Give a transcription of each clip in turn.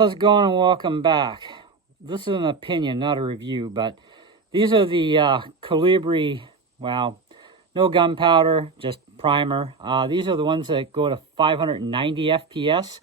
How's it going and welcome back. This is an opinion, not a review, but these are the colibri, well, no gunpowder, just primer. These are the ones that go to 590 FPS,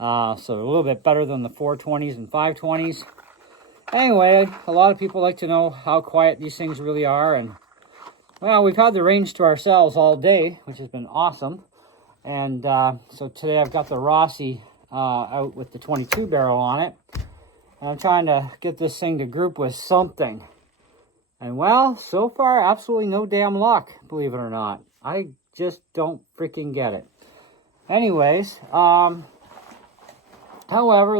so a little bit better than the 420s and 520s. Anyway, a lot of people like to know how quiet these things really are, and well, we've had the range to ourselves all day, which has been awesome. And so today I've got the Rossi out with the 22 barrel on it. And I'm trying to get this thing to group with something. And well, so far, absolutely no damn luck, believe it or not. I just don't freaking get it. Anyways, however,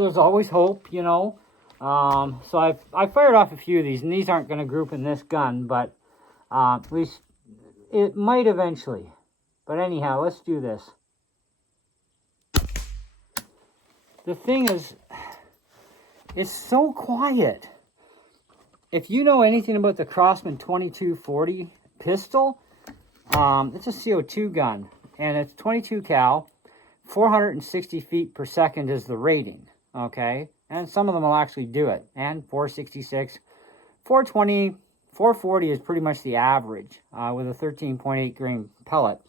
there's always hope, you know. So I fired off a few of these, and these aren't going to group in this gun, but at least it might eventually. But anyhow, let's do this. The thing is, it's so quiet. If you know anything about the Crosman 2240 pistol, it's a CO2 gun, and it's 22 cal, 460 feet per second is the rating, okay? And some of them will actually do it, and 466, 420, 440 is pretty much the average with a 13.8 grain pellet.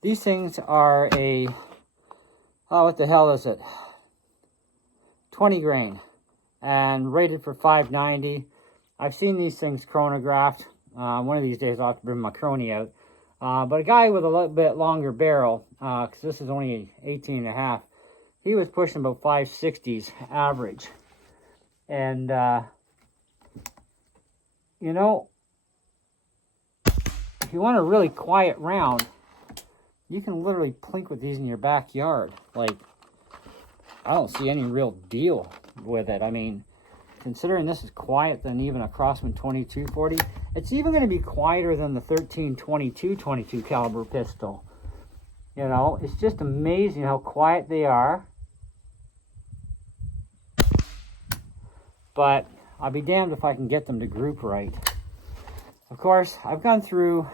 These things are a, oh, what the hell is it? 20 grain and rated for 590. I've seen these things chronographed. One of these days I'll have to bring my chrony out. But a guy with a little bit longer barrel, because this is only 18 and a half, he was pushing about 560s average. And, you know, if you want a really quiet round, you can literally plink with these in your backyard. Like, I don't see any real deal with it. I mean, considering this is quiet than even a Crosman 2240, it's even going to be quieter than the 1322 22 caliber pistol. You know, it's just amazing how quiet they are. But I'll be damned if I can get them to group right. Of course, I've gone through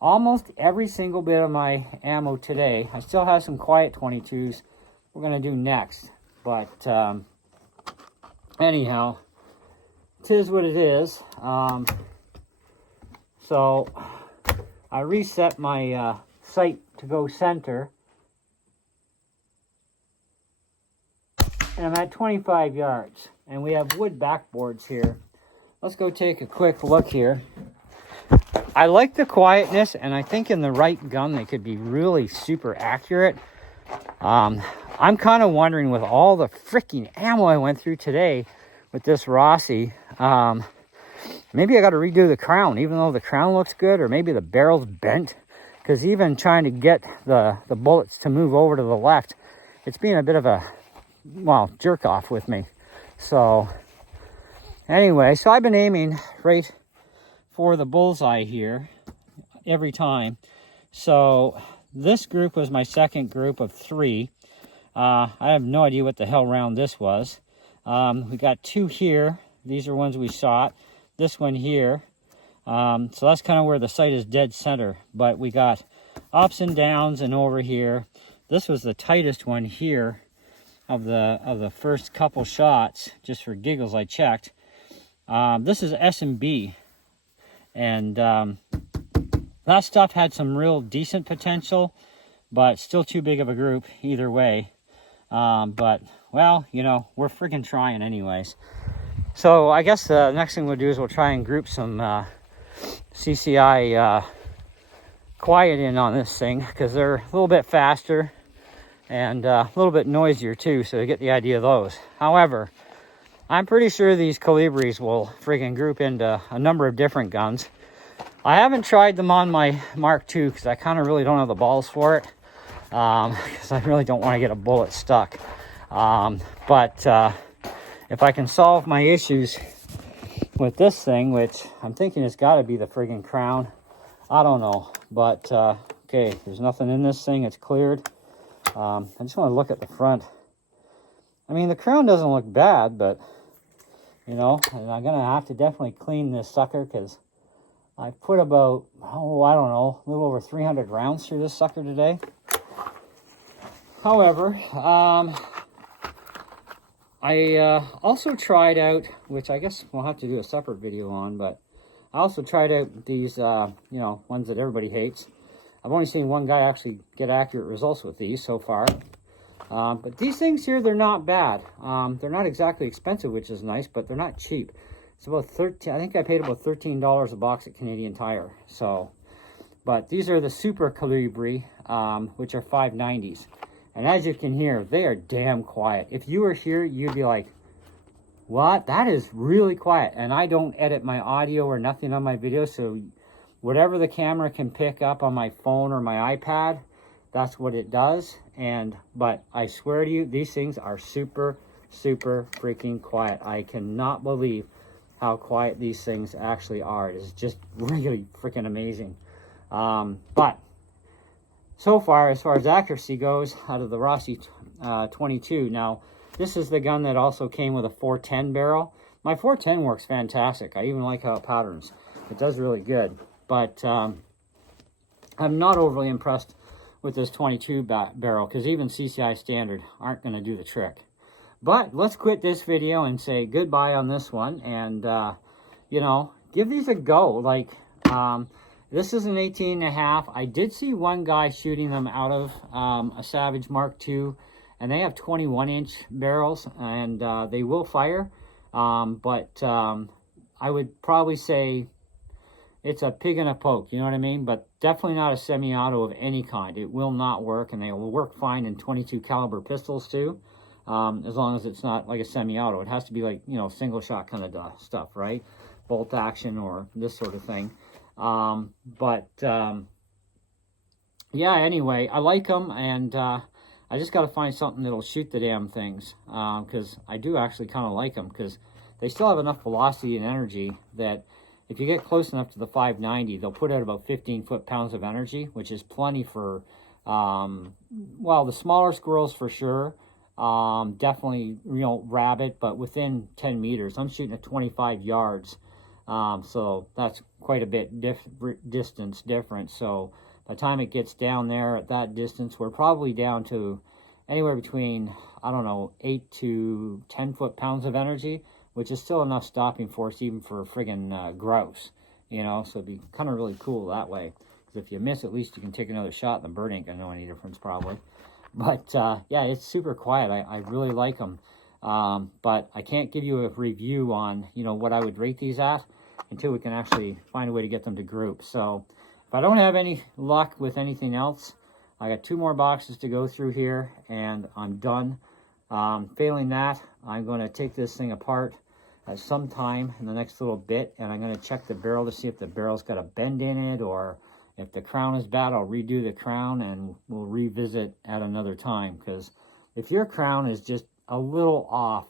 almost every single bit of my ammo today. I still have some quiet 22s we're going to do next. But anyhow, it is what it is. So I reset my sight to go center. And I'm at 25 yards. And we have wood backboards here. Let's go take a quick look here. I like the quietness, and I think in the right gun they could be really super accurate. I'm kind of wondering, with all the freaking ammo I went through today with this Rossi, maybe I got to redo the crown, even though the crown looks good, or maybe the barrel's bent, because even trying to get the bullets to move over to the left, it's being a bit of a, well, jerk off with me. So anyway, so I've been aiming right for the bullseye here every time. So this group was my second group of 3. I have no idea what the hell round this was. We got 2 here. These are ones we shot. This one here. So that's kind of where the sight is dead center. But we got ups and downs and over here. This was the tightest one here of the first couple shots. Just for giggles, I checked. This is S&B. And that stuff had some real decent potential, but still too big of a group either way. But, well, you know, we're freaking trying anyways. So I guess the next thing we'll do is we'll try and group some CCI quiet in on this thing, because they're a little bit faster and a little bit noisier too, so you get the idea of those. However, I'm pretty sure these colibris will freaking group into a number of different guns. I haven't tried them on my Mark II because I kind of really don't have the balls for it. Because I really don't want to get a bullet stuck. But if I can solve my issues with this thing, which I'm thinking it's got to be the friggin' crown. I don't know. But, okay, there's nothing in this thing. It's cleared. I just want to look at the front. I mean, the crown doesn't look bad, but, you know, and I'm going to have to definitely clean this sucker, because I put about, oh, I don't know, a little over 300 rounds through this sucker today. However, I also tried out, which I guess we'll have to do a separate video on, but I also tried out these, you know, ones that everybody hates. I've only seen one guy actually get accurate results with these so far. But these things here, they're not bad. They're not exactly expensive, which is nice, but they're not cheap. It's about 13, I think I paid about $13 a box at Canadian Tire. So, but these are the Super Colibri, which are 590s. And as you can hear, they are damn quiet. If you were here, you'd be like, what? That is really quiet. And I don't edit my audio or nothing on my video, so whatever the camera can pick up on my phone or my iPad, that's what it does. But I swear to you, these things are super, super freaking quiet. I cannot believe how quiet these things actually are. It is just really freaking amazing. But so far, as far as accuracy goes, out of the Rossi 22, now this is the gun that also came with a 410 barrel. My 410 works fantastic. I even like how it patterns. It does really good. But I'm not overly impressed with this 22 barrel, because even CCI standard aren't going to do the trick. But let's quit this video and say goodbye on this one, and you know, give these a go. Like, this is an 18.5. I did see one guy shooting them out of a Savage Mark II, and they have 21-inch barrels, and they will fire. But I would probably say it's a pig in a poke, you know what I mean? But definitely not a semi-auto of any kind. It will not work, and they will work fine in 22 caliber pistols too, as long as it's not like a semi-auto. It has to be like, you know, single shot kind of stuff, right? Bolt action or this sort of thing. Yeah, anyway, I like them, and I just got to find something that'll shoot the damn things, because I do actually kind of like them, because they still have enough velocity and energy that if you get close enough to the 590, they'll put out about 15 foot-pounds of energy, which is plenty for, well, the smaller squirrels for sure. Definitely, you know, rabbit, but within 10 meters. I'm shooting at 25 yards, so that's quite a bit distance difference. So by the time it gets down there at that distance, we're probably down to anywhere between, I don't know, 8 to 10 foot-pounds of energy, which is still enough stopping force even for a friggin' grouse, you know, so it'd be kind of really cool that way. Because if you miss, at least you can take another shot, and the bird ain't gonna know any difference probably. But yeah, it's super quiet. I really like them. But I can't give you a review on, you know, what I would rate these at until we can actually find a way to get them to group. So if I don't have any luck with anything else, I got 2 more boxes to go through here, and I'm done. Failing that, I'm going to take this thing apart at some time in the next little bit, and I'm going to check the barrel to see if the barrel's got a bend in it, or if the crown is bad, I'll redo the crown, and we'll revisit at another time. Because if your crown is just a little off,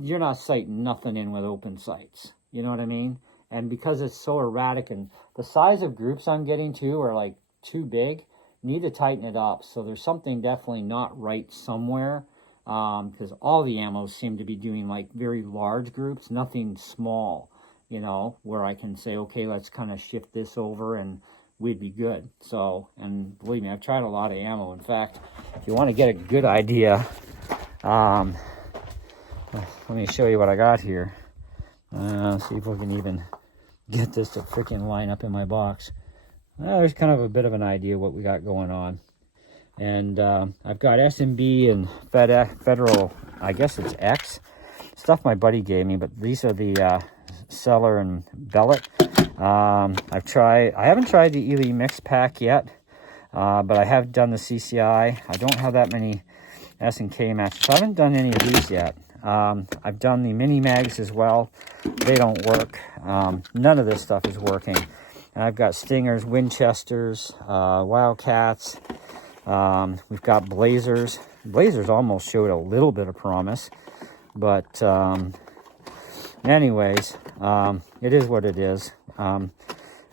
you're not sighting nothing in with open sights. You know what I mean? And because it's so erratic, and the size of groups I'm getting to are like too big, need to tighten it up. So there's something definitely not right somewhere, because all the ammos seem to be doing like very large groups, nothing small, you know, where I can say, okay, let's kind of shift this over and we'd be good. So, and believe me, I've tried a lot of ammo. In fact, if you want to get a good idea, let me show you what I got here. See if we can even get this to freaking line up in my box. There's kind of a bit of an idea what we got going on. And I've got S&B and Federal, I guess it's X. Stuff my buddy gave me, but these are the Cellar and Bellet. I haven't tried the Ely Mix Pack yet, but I have done the CCI. I don't have that many S&K matches, so I haven't done any of these yet. I've done the mini mags as well. They don't work. None of this stuff is working. And I've got Stingers, Winchesters, Wildcats. We've got Blazers. Blazers almost showed a little bit of promise, but anyways, it is what it is.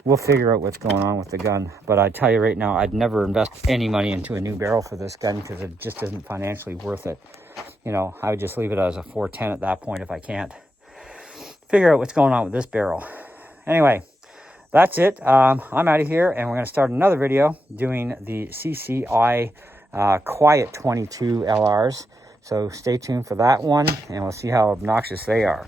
We'll figure out what's going on with the gun, but I tell you right now, I'd never invest any money into a new barrel for this gun because it just isn't financially worth it. You know, I would just leave it as a 410 at that point if I can't figure out what's going on with this barrel. Anyway, that's it. I'm out of here, and we're going to start another video doing the CCI Quiet 22 LRs. So stay tuned for that one, and we'll see how obnoxious they are.